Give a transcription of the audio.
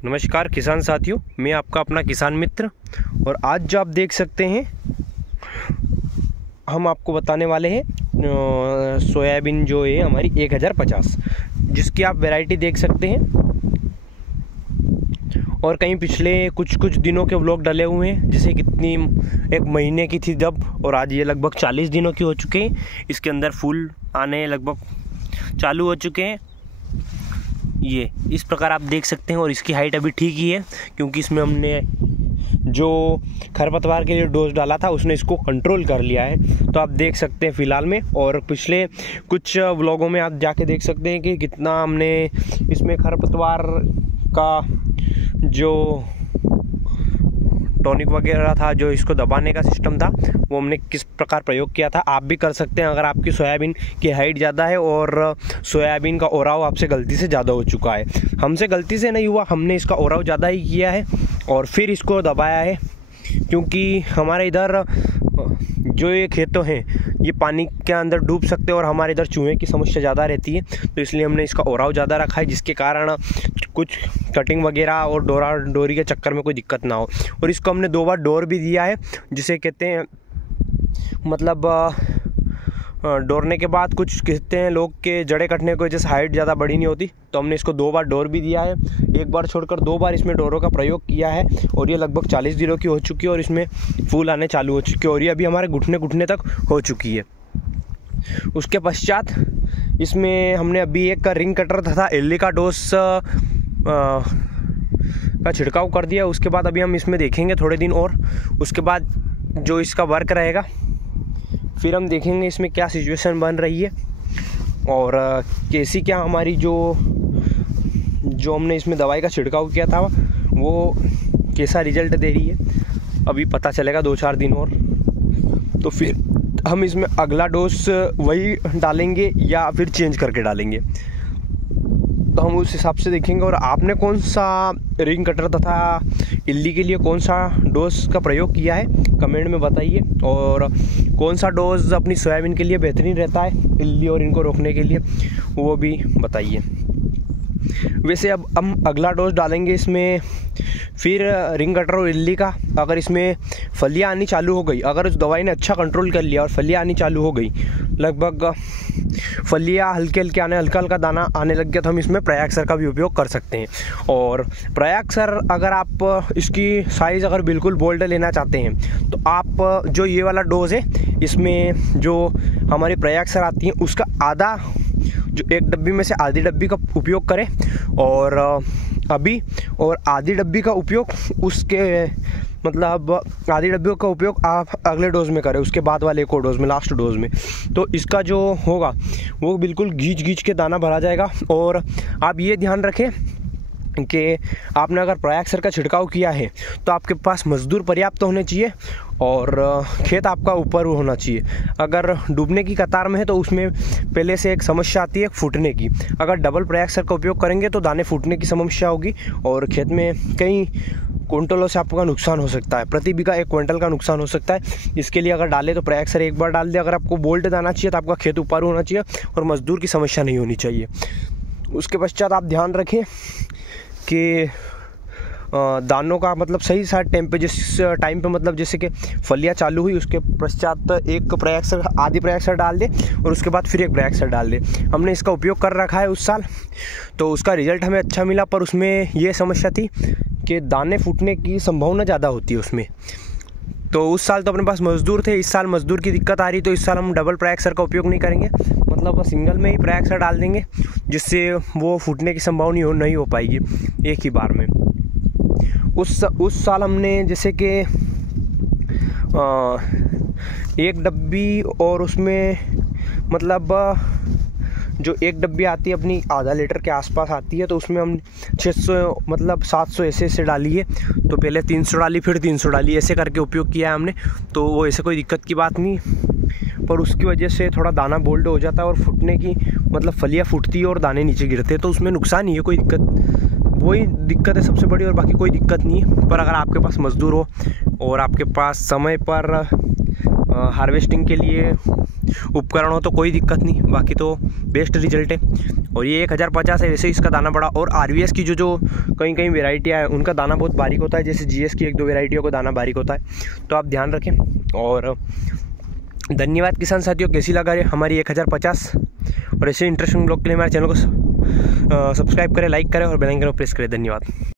नमस्कार किसान साथियों, मैं आपका अपना किसान मित्र। और आज जो आप देख सकते हैं, हम आपको बताने वाले हैं सोयाबीन जो है हमारी 1050, जिसकी आप वैरायटी देख सकते हैं। और कहीं पिछले कुछ दिनों के व्लॉग डले हुए हैं, जैसे कितनी एक महीने की थी जब, और आज ये लगभग 40 दिनों की हो चुके हैं। इसके अंदर फूल आने लगभग चालू हो चुके हैं। ये इस प्रकार आप देख सकते हैं। और इसकी हाइट अभी ठीक ही है, क्योंकि इसमें हमने जो खरपतवार के लिए डोज डाला था उसने इसको कंट्रोल कर लिया है। तो आप देख सकते हैं फ़िलहाल में। और पिछले कुछ व्लॉगों में आप जाके देख सकते हैं कि कितना हमने इसमें खरपतवार का जो टॉनिक वगैरह था, जो इसको दबाने का सिस्टम था, वो हमने किस प्रकार प्रयोग किया था। आप भी कर सकते हैं अगर आपकी सोयाबीन की हाइट ज़्यादा है और सोयाबीन का ओराव आपसे गलती से ज़्यादा हो चुका है। हमसे गलती से नहीं हुआ, हमने इसका ओराव ज़्यादा ही किया है और फिर इसको दबाया है, क्योंकि हमारे इधर जो ये खेतों हैं ये पानी के अंदर डूब सकते हैं और हमारे इधर चूहे की समस्या ज़्यादा रहती है। तो इसलिए हमने इसका ओराव ज़्यादा रखा है, जिसके कारण कुछ कटिंग वगैरह और डोरी के चक्कर में कोई दिक्कत ना हो। और इसको हमने 2 बार डोर भी दिया है, जिसे कहते हैं मतलब डोरने के बाद कुछ कहते हैं लोग के जड़ें कटने की वजह से हाइट ज़्यादा बड़ी नहीं होती, तो हमने इसको 2 बार डोर भी दिया है। एक बार छोड़कर 2 बार इसमें डोरों का प्रयोग किया है। और ये लगभग 40 दिनों की हो चुकी है और इसमें फूल आने चालू हो चुके हैं, और ये अभी हमारे घुटने तक हो चुकी है। उसके पश्चात इसमें हमने अभी एक रिंग कटर तथा एल्ली का डोज का छिड़काव कर दिया। उसके बाद अभी हम इसमें देखेंगे थोड़े दिन, और उसके बाद जो इसका वर्क रहेगा फिर हम देखेंगे इसमें क्या सिचुएशन बन रही है और कैसी क्या हमारी जो हमने इसमें दवाई का छिड़काव किया था वो कैसा रिजल्ट दे रही है। अभी पता चलेगा 2-4 दिन और, तो फिर हम इसमें अगला डोज वही डालेंगे या फिर चेंज करके डालेंगे, तो हम उस हिसाब से देखेंगे। और आपने कौन सा रिंग कटर तथा इल्ली के लिए कौन सा डोज का प्रयोग किया है कमेंट में बताइए, और कौन सा डोज अपनी सोयाबीन के लिए बेहतरीन रहता है इल्ली और इनको रोकने के लिए, वो भी बताइए। वैसे अब हम अगला डोज डालेंगे इसमें फिर रिंग कटर और इल्ली का। अगर इसमें फलियाँ आनी चालू हो गई, अगर उस दवाई ने अच्छा कंट्रोल कर लिया और फलियाँ आनी चालू हो गई, लगभग फलियाँ हल्के हल्के आने, हल्का हल्का दाना आने लग गया, तो हम इसमें प्रयाक्सर का भी उपयोग कर सकते हैं। और प्रयाक्सर अगर आप इसकी साइज़ अगर बिल्कुल बोल्ड लेना चाहते हैं, तो आप जो ये वाला डोज है इसमें जो हमारी प्रयाक्सर आती है उसका आधा, जो एक डब्बी में से आधी डब्बी का उपयोग करें, और अभी और आधी डब्बी का उपयोग उसके मतलब आधी डब्बियों का उपयोग आप अगले डोज में करें, उसके बाद वाले एक और डोज में, लास्ट डोज में। तो इसका जो होगा वो बिल्कुल घींच के दाना भरा जाएगा। और आप ये ध्यान रखें कि आपने अगर प्रयाक्सर का छिड़काव किया है तो आपके पास मजदूर पर्याप्त होने चाहिए और खेत आपका ऊपर होना चाहिए। अगर डूबने की कतार में है तो उसमें पहले से एक समस्या आती है फूटने की। अगर डबल प्रयाक्सर का उपयोग करेंगे तो दाने फूटने की समस्या होगी और खेत में कई क्विंटलों से आपका नुकसान हो सकता है, प्रति बीघा 1 क्विंटल का नुकसान हो सकता है। इसके लिए अगर डाले तो प्रयाक्सर एक बार डाल दे। अगर आपको बोल्ट दाना चाहिए तो आपका खेत ऊपर होना चाहिए और मजदूर की समस्या नहीं होनी चाहिए। उसके पश्चात आप ध्यान रखें कि दानों का मतलब सही टाइम पे, जिस टाइम पे मतलब जैसे कि फलियाँ चालू हुई उसके पश्चात एक प्रयाक्सर, आधी प्रयाक्सर डाल दे और उसके बाद फिर एक प्रयाक्सर डाल दे। हमने इसका उपयोग कर रखा है उस साल, तो उसका रिजल्ट हमें अच्छा मिला। पर उसमें ये समस्या थी कि दाने फूटने की संभावना ज़्यादा होती है उसमें। तो उस साल तो अपने पास मजदूर थे, इस साल मजदूर की दिक्कत आ रही, तो इस साल हम डबल प्रयाक्सर का उपयोग नहीं करेंगे, मतलब सिंगल में ही प्रयाक्सर डाल देंगे, जिससे वो फूटने की संभावना नहीं हो पाएगी एक ही बार में। उस साल हमने जैसे कि 1 डब्बी और उसमें मतलब जो 1 डब्बी आती है अपनी आधा लीटर के आसपास आती है, तो उसमें हम 600 मतलब 700 ऐसे डाली है। तो पहले 300 डाली, फिर 300 डाली, ऐसे करके उपयोग किया है हमने। तो वो ऐसे कोई दिक्कत की बात नहीं, पर उसकी वजह से थोड़ा दाना बोल्ड हो जाता है और फूटने की मतलब फलियाँ फूटती है और दाने नीचे गिरते हैं, तो उसमें नुकसान ही है, कोई दिक्कत, वही दिक्कत है सबसे बड़ी, और बाकी कोई दिक्कत नहीं है। पर अगर आपके पास मजदूर हो और आपके पास समय पर हार्वेस्टिंग के लिए उपकरण हो तो कोई दिक्कत नहीं, बाकी तो बेस्ट रिजल्ट है। और ये 1050 है, वैसे इसका दाना बड़ा। और RVS की जो कहीं कहीं वेराइटियाँ हैं उनका दाना बहुत बारीक होता है, जैसे GS की 1-2 वेराइटियों का दाना बारीक होता है, तो आप ध्यान रखें। और धन्यवाद किसान साथियों, कैसी लगा रही हमारी 1050। और ऐसे इंटरेस्टिंग ब्लॉग के लिए हमारे चैनल को सब्सक्राइब करें, लाइक करें और बेल आइकन को प्रेस करें। धन्यवाद।